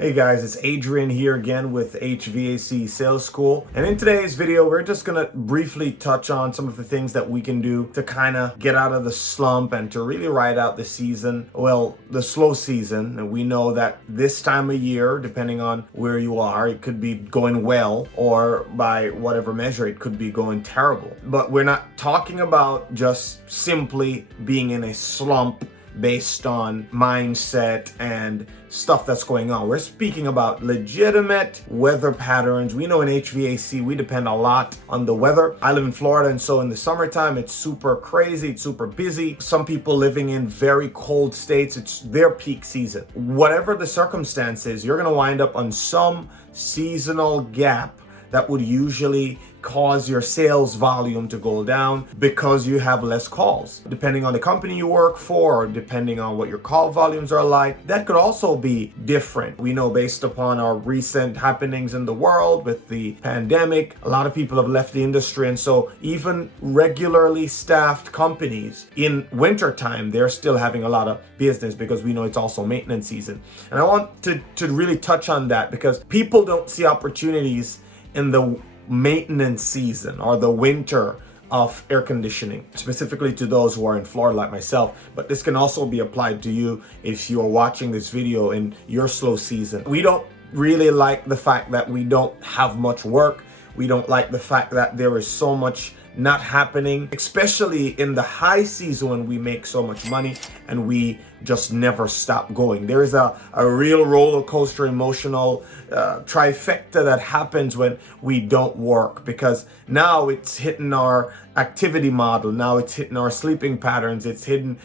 Hey guys, it's Adrian here again with HVAC Sales School. And in today's video, we're just gonna briefly touch on some of the things that we can do to kind of get out of the slump and to really ride out the season. Well, the slow season. And we know that this time of year, depending on where you are, it could be going well, or by whatever measure, it could be going terrible. But we're not talking about just simply being in a slump based on mindset and stuff that's going on. We're speaking about legitimate weather patterns. We know in HVAC, we depend a lot on the weather. I live in Florida, and so in the summertime, it's super crazy, it's super busy. Some people living in very cold states, it's their peak season. Whatever the circumstances, you're gonna wind up on some seasonal gap that would usually cause your sales volume to go down because you have less calls. Depending on the company you work for, or depending on what your call volumes are like, that could also be different. We know based upon our recent happenings in the world with the pandemic, a lot of people have left the industry, and so even regularly staffed companies in wintertime, they're still having a lot of business because we know it's also maintenance season. And I want to really touch on that because people don't see opportunities in the maintenance season or the winter of air conditioning, specifically to those who are in Florida like myself, but this can also be applied to you if you are watching this video in your slow season. We don't really like the fact that we don't have much work. We don't like the fact that there is so much not happening, especially in the high season when we make so much money and we just never stop going. There is a real roller coaster emotional trifecta that happens when we don't work, because now it's hitting our activity model, now it's hitting our sleeping patterns, it's hitting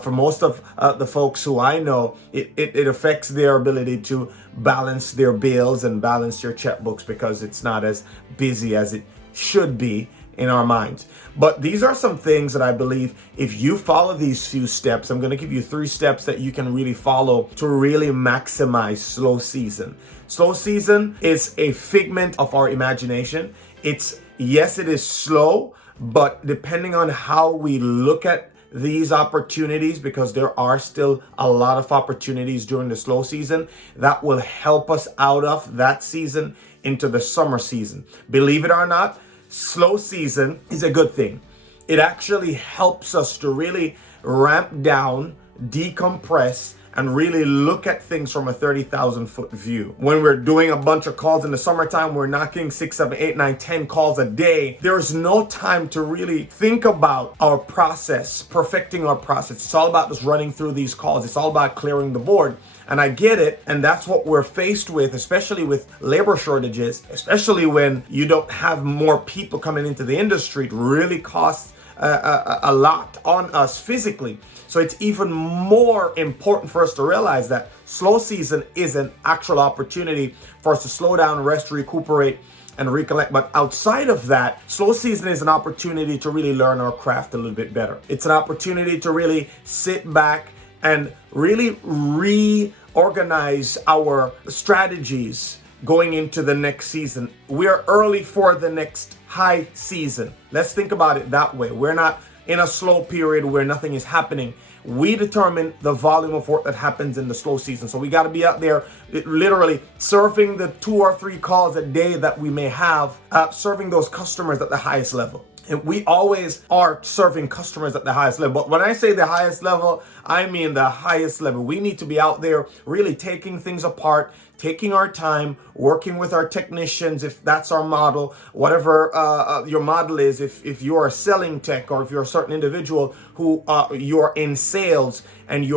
for most of the folks who I know, it affects their ability to balance their bills and balance their checkbooks because it's not as busy as it should be in our minds. But these are some things that I believe if you follow these few steps, I'm going to give you 3 steps that you can really follow to really maximize slow season. Slow season is a figment of our imagination. Yes, it is slow, but depending on how we look at these opportunities, because there are still a lot of opportunities during the slow season that will help us out of that season into the summer season. Believe it or not, slow season is a good thing. It actually helps us to really ramp down, decompress, and really look at things from a 30,000 foot view. When we're doing a bunch of calls in the summertime, we're knocking 6, 7, 8, 9, 10 calls a day. There's no time to really think about our process, perfecting our process. It's all about just running through these calls. It's all about clearing the board. And I get it. And that's what we're faced with, especially with labor shortages, especially when you don't have more people coming into the industry. It really costs a lot on us physically. So it's even more important for us to realize that slow season is an actual opportunity for us to slow down, rest, recuperate, and recollect. But outside of that, slow season is an opportunity to really learn our craft a little bit better. It's an opportunity to really sit back and really reorganize our strategies going into the next season. We're early for the next high season. Let's think about it that way. We're not in a slow period where nothing is happening. We determine the volume of work that happens in the slow season. So we got to be out there literally serving the 2 or 3 calls a day that we may have, serving those customers at the highest level. And we always are serving customers at the highest level. But when I say the highest level, I mean the highest level. We need to be out there really taking things apart, taking our time, working with our technicians, if that's our model, whatever your model is. If you are selling tech, or if you're a certain individual who you're in sales and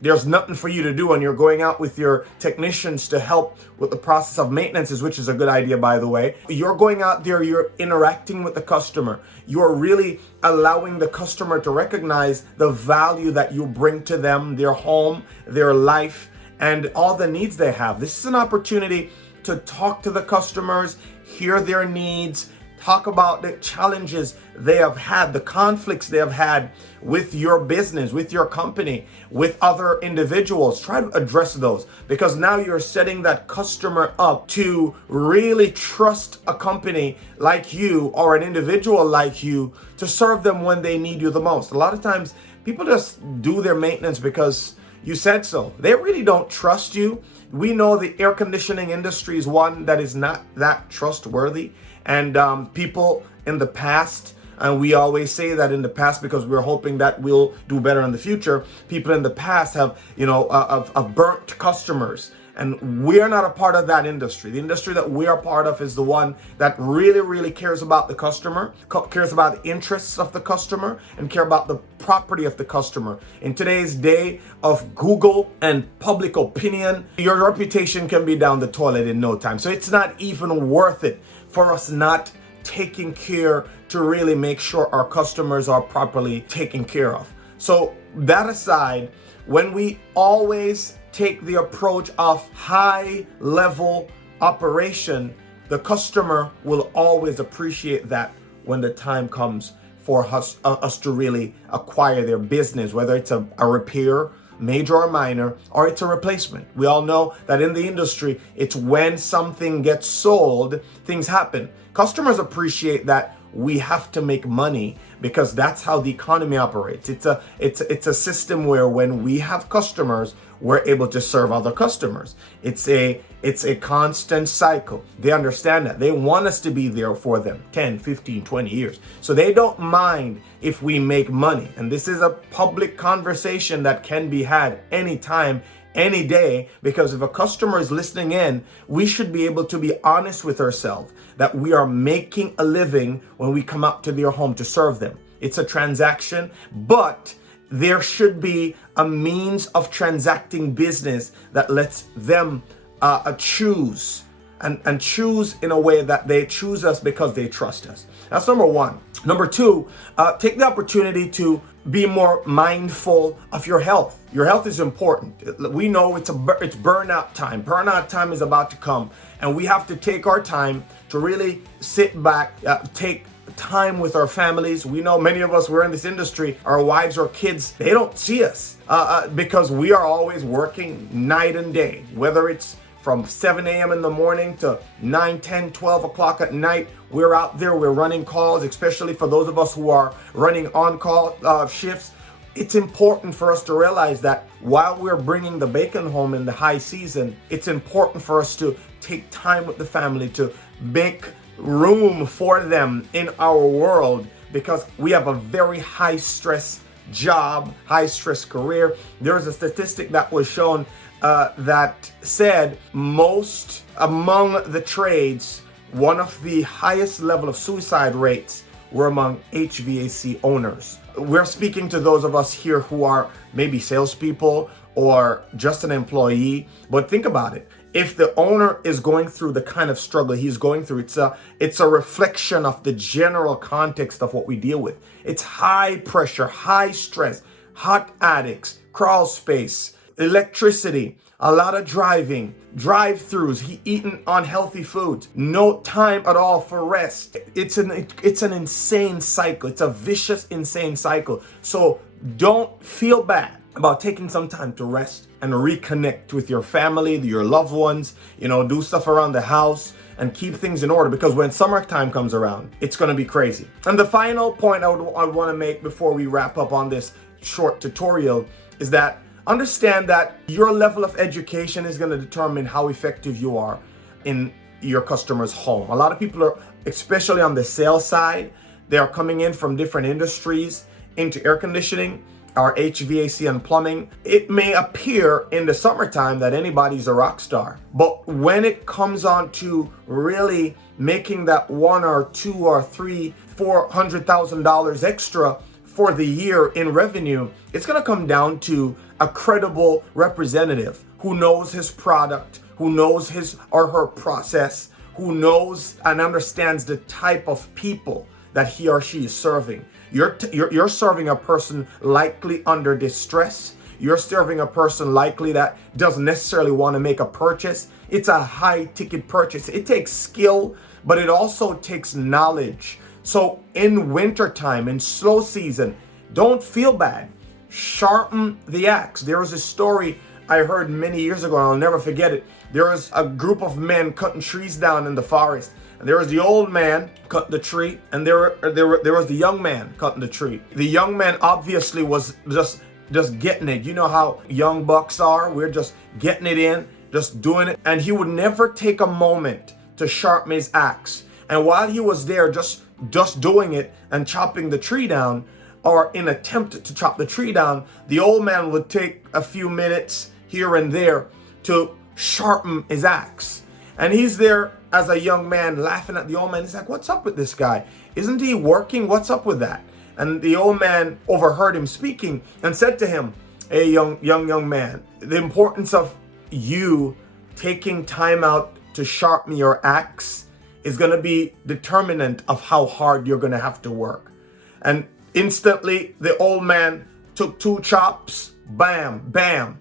there's nothing for you to do and you're going out with your technicians to help with the process of maintenance, which is a good idea, by the way. You're going out there, you're interacting with the customer. You're really allowing the customer to recognize the value that you bring to them, their home, their life, and all the needs they have. This is an opportunity to talk to the customers, hear their needs, talk about the challenges they have had, the conflicts they have had with your business, with your company, with other individuals. Try to address those, because now you're setting that customer up to really trust a company like you or an individual like you to serve them when they need you the most. A lot of times people just do their maintenance because you said so. They really don't trust you. We know the air conditioning industry is one that is not that trustworthy. And people in the past, and we always say that in the past because we're hoping that we'll do better in the future. People in the past have, have burnt customers. And we're not a part of that industry. The industry that we are part of is the one that really, really cares about the customer, cares about the interests of the customer, and care about the property of the customer. In today's day of Google and public opinion, your reputation can be down the toilet in no time. So it's not even worth it for us not taking care to really make sure our customers are properly taken care of. So that aside, when we always take the approach of high level operation, the customer will always appreciate that when the time comes for us to really acquire their business, whether it's a repair, major or minor, or it's a replacement. We all know that in the industry, it's when something gets sold, things happen. Customers appreciate that we have to make money because that's how the economy operates. It's a system where when we have customers, we're able to serve other customers. It's a constant cycle. They understand that. They want us to be there for them 10, 15, 20 years. So they don't mind if we make money. And this is a public conversation that can be had anytime, any day, because if a customer is listening in, we should be able to be honest with ourselves that we are making a living when we come out to their home to serve them. It's a transaction, but there should be a means of transacting business that lets them choose and choose in a way that they choose us because they trust us. That's number one. Number two, take the opportunity to be more mindful of your health. Your health is important. We know it's burnout time. Burnout time is about to come, and we have to take our time to really sit back, take time with our families. We know many of us, we're in this industry, our wives or kids, they don't see us because we are always working night and day, whether it's from 7 a.m. in the morning to 9, 10, 12 o'clock at night. We're out there, we're running calls, especially for those of us who are running on-call shifts. It's important for us to realize that while we're bringing the bacon home in the high season, it's important for us to take time with the family, to make room for them in our world, because we have a very high stress job, high stress career. There's a statistic that was shown that said most among the trades, one of the highest level of suicide rates were among HVAC owners. We're speaking to those of us here who are maybe salespeople or just an employee, but think about it. If the owner is going through the kind of struggle he's going through, it's a reflection of the general context of what we deal with. It's high pressure, high stress, hot addicts, crawl space, electricity, a lot of driving, drive-throughs, eating unhealthy foods, no time at all for rest. It's an insane cycle. It's a vicious, insane cycle. So don't feel bad about taking some time to rest and reconnect with your family, your loved ones, do stuff around the house and keep things in order, because when summertime comes around, it's going to be crazy. And the final point I want to make before we wrap up on this short tutorial is that understand that your level of education is going to determine how effective you are in your customer's home. A lot of people are, especially on the sales side, they are coming in from different industries into air conditioning or HVAC and plumbing. It may appear in the summertime that anybody's a rock star, but when it comes on to really making that $1 or $2 or $300,000, $400,000 extra for the year in revenue, it's going to come down to a credible representative who knows his product, who knows his or her process, who knows and understands the type of people that he or she is serving. You're serving a person likely under distress. You're serving a person likely that doesn't necessarily want to make a purchase. It's a high ticket purchase. It takes skill, but it also takes knowledge. So in wintertime, in slow season, don't feel bad. Sharpen the axe. There was a story I heard many years ago, and I'll never forget it. There was a group of men cutting trees down in the forest. And there was the old man cutting the tree, and there was the young man cutting the tree. The young man obviously was just just getting it. You know how young bucks are. We're just getting it in, just doing it. And he would never take a moment to sharpen his axe. And while he was there just doing it and chopping the tree down, or in attempt to chop the tree down, the old man would take a few minutes here and there to sharpen his axe. And he's there as a young man laughing at the old man. He's like, what's up with this guy? Isn't he working? What's up with that? And the old man overheard him speaking and said to him, hey, young man, the importance of you taking time out to sharpen your axe is going to be determinant of how hard you're going to have to work. And instantly, the old man took 2 chops, bam, bam,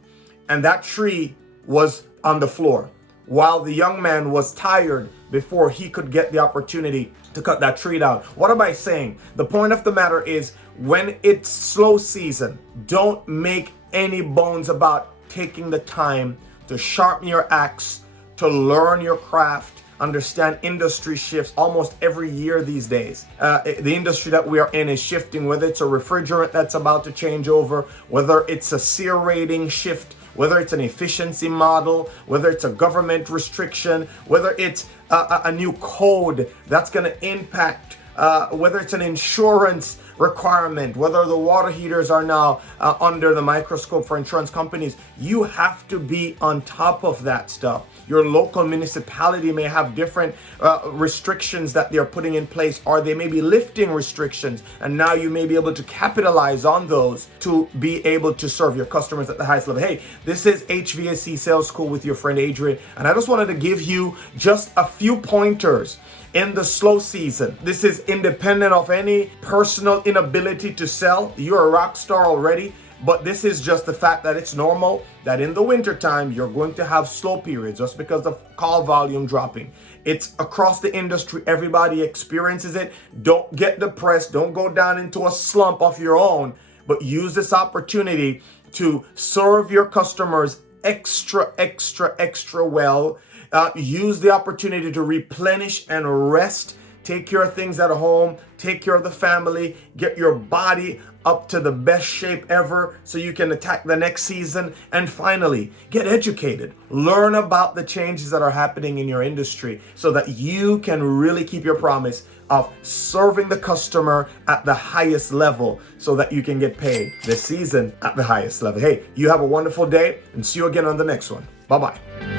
and that tree was on the floor, while the young man was tired before he could get the opportunity to cut that tree down. What am I saying? The point of the matter is, when it's slow season, don't make any bones about taking the time to sharpen your axe, to learn your craft, understand industry shifts almost every year these days. The industry that we are in is shifting, whether it's a refrigerant that's about to change over, whether it's a SEER rating shift, whether it's an efficiency model, whether it's a government restriction, whether it's a new code that's going to impact, whether it's an insurance requirement, whether the water heaters are now under the microscope for insurance companies. You have to be on top of that stuff. Your local municipality may have different restrictions that they're putting in place, or they may be lifting restrictions, and now you may be able to capitalize on those to be able to serve your customers at the highest level. Hey, this is HVAC Sales School with your friend Adrian, and I just wanted to give you just a few pointers in the slow season. This is independent of any personal inability to sell. You're a rock star already. But this is just the fact that it's normal that in the wintertime, you're going to have slow periods just because of call volume dropping. It's across the industry. Everybody experiences it. Don't get depressed. Don't go down into a slump of your own, but use this opportunity to serve your customers extra well. Use the opportunity to replenish and rest. Take care of things at home, take care of the family, get your body up to the best shape ever so you can attack the next season. And finally, get educated. Learn about the changes that are happening in your industry so that you can really keep your promise of serving the customer at the highest level so that you can get paid this season at the highest level. Hey, you have a wonderful day and see you again on the next one. Bye-bye.